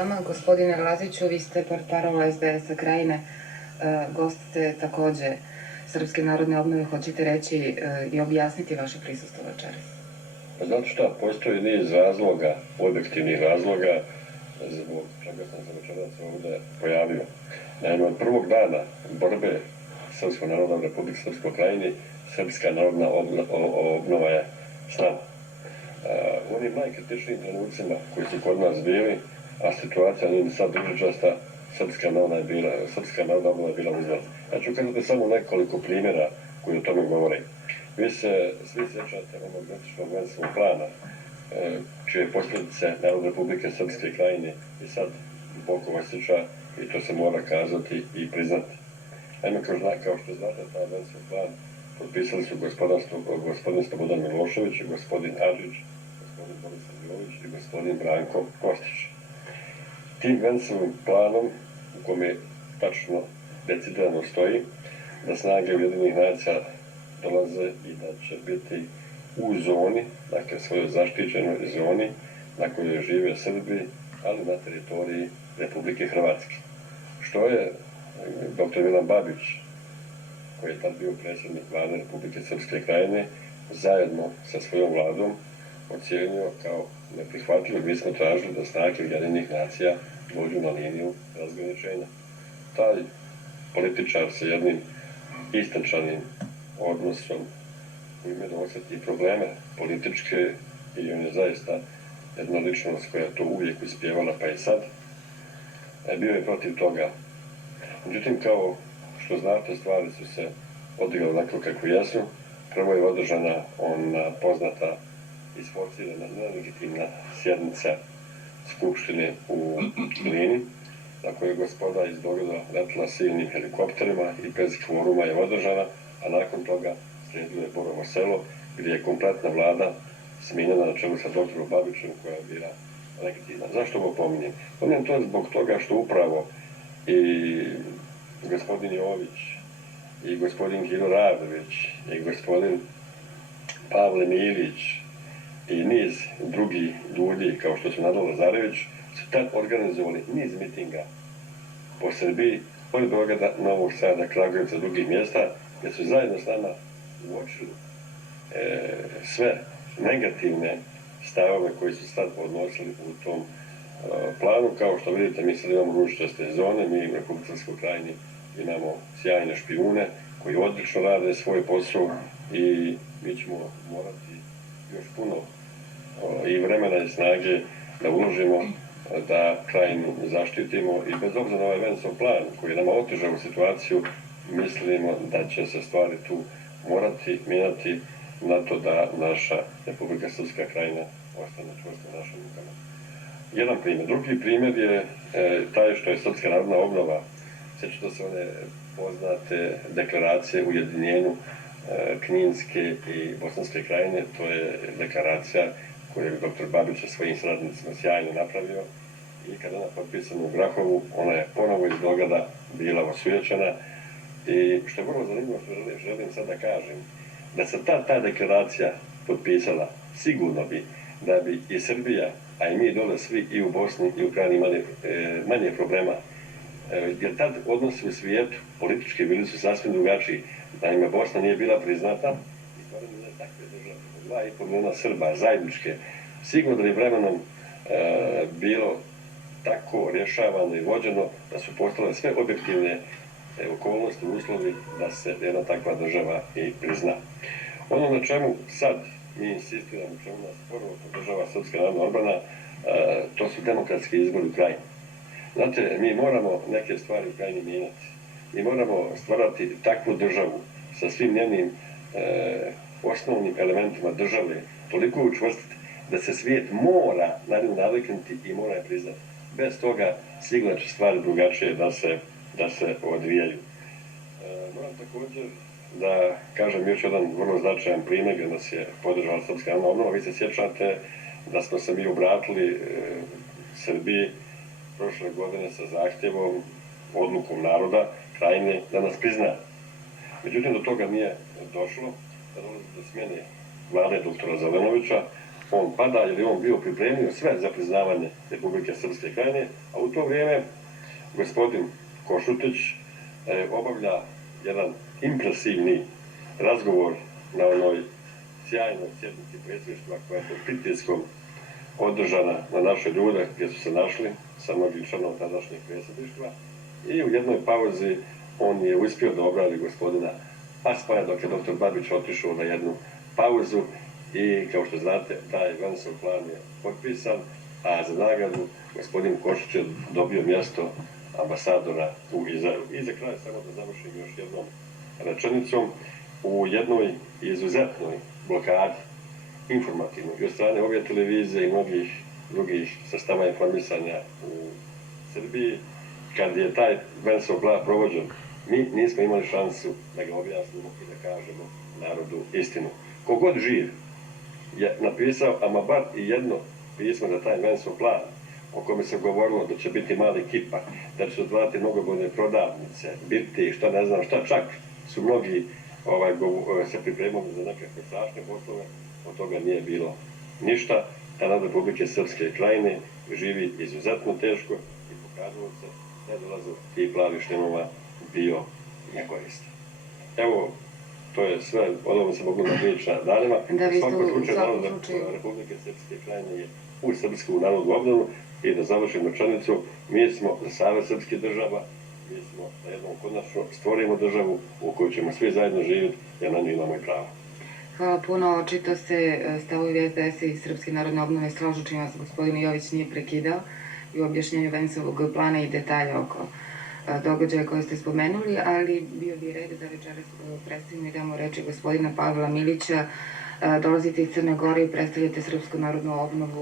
Vama, gospodine Laziću, vi ste portparol SDS-a Krajine, gost ste takođe Srpske narodne obnove, hoćete reći i objasniti vaše prisustvo večeras? Pa znate šta, postoji niz razloga, objektivnih razloga, zbog čega sam se večeras ovde pojavio. Naime, od prvog dana borbe Srpskog naroda u Republike Srpskoj Krajini, Srpska narodna obnova je s nama. U onim najkritičnijim trenucima koji su kod nas bili, a situacija nije sad ružičasta, Srpska narodna obnova je bila uzlaz. Ja ću kazati samo nekoliko primjera koji o tome govore. Vi se svi sjećate onog dotičnog venskog plana, čije posljedice narod Republike Srpske Krajine i sad duboko osjeća, i to se mora kazati i priznati. Naime, kao što znate, taj venskog plan potpisali su gospodin Slobodan Milošević, gospodin Hadžić, gospodin Borislav Jović i gospodin Branko Kostić. Tim Vencovim planom, u kome tačno decidirano stoji da snage Ujedinjenih nacija dolaze i da će biti u zoni, dakle svojoj zaštićenoj zoni na kojoj žive Srbi, ali na teritoriji Republike Hrvatske. Što je dr. Milan Babić, koji je tad bio predsjednik Vlade Republike Srpske Krajine, zajedno sa svojom vladom ocijenio kao neprihvatljivo. Mi smo tražili da snage Ujedinjenih nacija dođu na liniju razgraničenja. Taj političar sa jednim istančanim odnosom koji ima osjeti probleme političke, i on je zaista jedna ličnost koja je to uvijek uspjevala, pa i sad, bio je protiv toga. Međutim, kao što znate, stvari su se odigrale onako kako jesu. Prvo je održana ona poznata isforcirana nelegitimna sjednica Skupštine u Glini, na kojoj gospoda iz Beograda letila silnim helikopterima i bez kvoruma je održana, a nakon toga slijedilo je Borovo Selo, gdje je kompletna vlada smijenjena na čelu sa doktorom Babićem, koja je bila legitimna. Zašto ovo pominjem? Pominjem to zbog toga što upravo i gospodin Jović, i gospodin Kiro Radović, i gospodin Pavle Milić, i niz drugih ljudi, kao što su Nadal Lazarević, su tad organizovali niz mitinga po Srbiji, od Beograda, Novog Sada, Kragujevca, drugih mjesta, gdje su zajedno s nama uočili sve negativne stavove koji su sad podnosili u tom planu. Kao što vidite, mi sad imamo ružičaste zone, mi u Republike Srpskoj Krajini imamo sjajne špijune koji odlično rade svoj posao i mi ćemo morati još puno i vremena i snage da uložimo da Krajinu zaštitimo, i bez obzira na ovaj Vencov plan koji je nama otežao situaciju, mislimo da će se stvari tu morati mijenjati na to da naša Republika Srpska Krajina ostane čvrsto u našim rukama. Jedan primjer. Drugi primjer je taj što je Srpska narodna obnova, sjećate se one poznate deklaracije o ujedinjenju Kninske i Bosanske Krajine. To je deklaracija koju je dr. Babić sa svojim sradnicima sjajno napravio, i kada ona potpisana u Grahovu, ona je ponovo iz Beograda bila osujećena. I što je vrlo zanimljivo, što želim sad da kažem, da se ta deklaracija potpisala, sigurno bi da bi i Srbija, a i mi dole svi i u Bosni i u Krajini imali manje problema. Jer tad odnosi u svijetu politički bili su sasvim drugačiji. Naime, Bosna nije bila priznata i stvarno je takve države, 2,5 milijuna Srba zajedničke, sigurno da je vremenom bilo tako rješavano i vođeno da su postale sve objektivne okolnosti, uslovi da se jedna takva država i prizna. Ono na čemu sad mi insistiramo, čemu nas prvo podržava Srpska narodna odbrana, to su demokratski izbori u Krajini. Znate, mi moramo neke stvari u Krajini mijenjati. Mi moramo stvarati takvu državu sa svim njenim osnovnim elementima države, toliko učvrstiti da se svijet mora na nju naviknuti i mora je priznati. Bez toga sigurno će stvari drugačije da se odvijaju. Moram također da kažem još jedan vrlo značajan primjer gdje nas je podržala Srpska narodna obnova. Vi se sjećate da smo se mi obratili Srbiji prošle godine sa zahtjevom, odlukom naroda Krajine da nas prizna. Međutim, do toga nije došlo, da dolazi do smjene vlade doktora Zelenovića, on pada jer je on bio pripremio sve za priznavanje Republike Srpske Krajine, a u to vrijeme gospodin Košutić obavlja jedan impresivni razgovor na onoj sjajnoj sjednici predsjedništva koja je pod pritiskom održana na naše ljude gdje su se našli sa mnogim članom tadašnjeg predsjedništva i u jednoj pauzi on je uspio da obradi gospodina Aspaja dok je dr. Babić otišao na jednu pauzu i kao što znate taj Vensov plan je potpisan, a za nagradu gospodin Košić je dobio mjesto ambasadora u Izraelu. I za kraj samo da završim još jednom rečenicom, u jednoj izuzetnoj blokadi informativnoj i od strane ove televizije i mnogih drugih sastava informisanja u Srbiji, kad je taj Vensov plan provođen, mi nismo imali šansu da ga objasnimo i da kažemo narodu istinu. Kogod živ je napisao ama bar i jedno pismo za taj Vensov plan, o kome se govorilo da će biti mali kipa, da će se otvarati mnogobrojne prodavnice, biti šta ne znam šta, čak su mnogi se pripremali za nekakve strašne poslove, od toga nije bilo ništa. Narod Republike Srpske Krajine živi izuzetno teško i pokazalo se da je dolazak tih plavih šlemova bio nekoristan. Evo, to je sve, od ovom se mogu napričati danima. Da, U svakom slučaju, narod Republike Srpske Krajine je u srpsku narodnu obnovu i da završim rečenicu, mi smo za Savez srpskih država, mi smo da jednom konačno stvorimo državu u kojoj ćemo svi zajedno živjeti, jer na nju imamo i pravo. Hvala puno. Očito se stavovi SDS i Srpske narodne obnove slažu, čim vas gospodin Jović nije prekidao i u objašnjenju Vensovog plana i detalja oko događaja koje ste spomenuli, ali bio bi red da večeras predstavimo i damo reči gospodina Pavla Milića. Dolazite iz Crne Gore i predstavljate Srpsku narodnu obnovu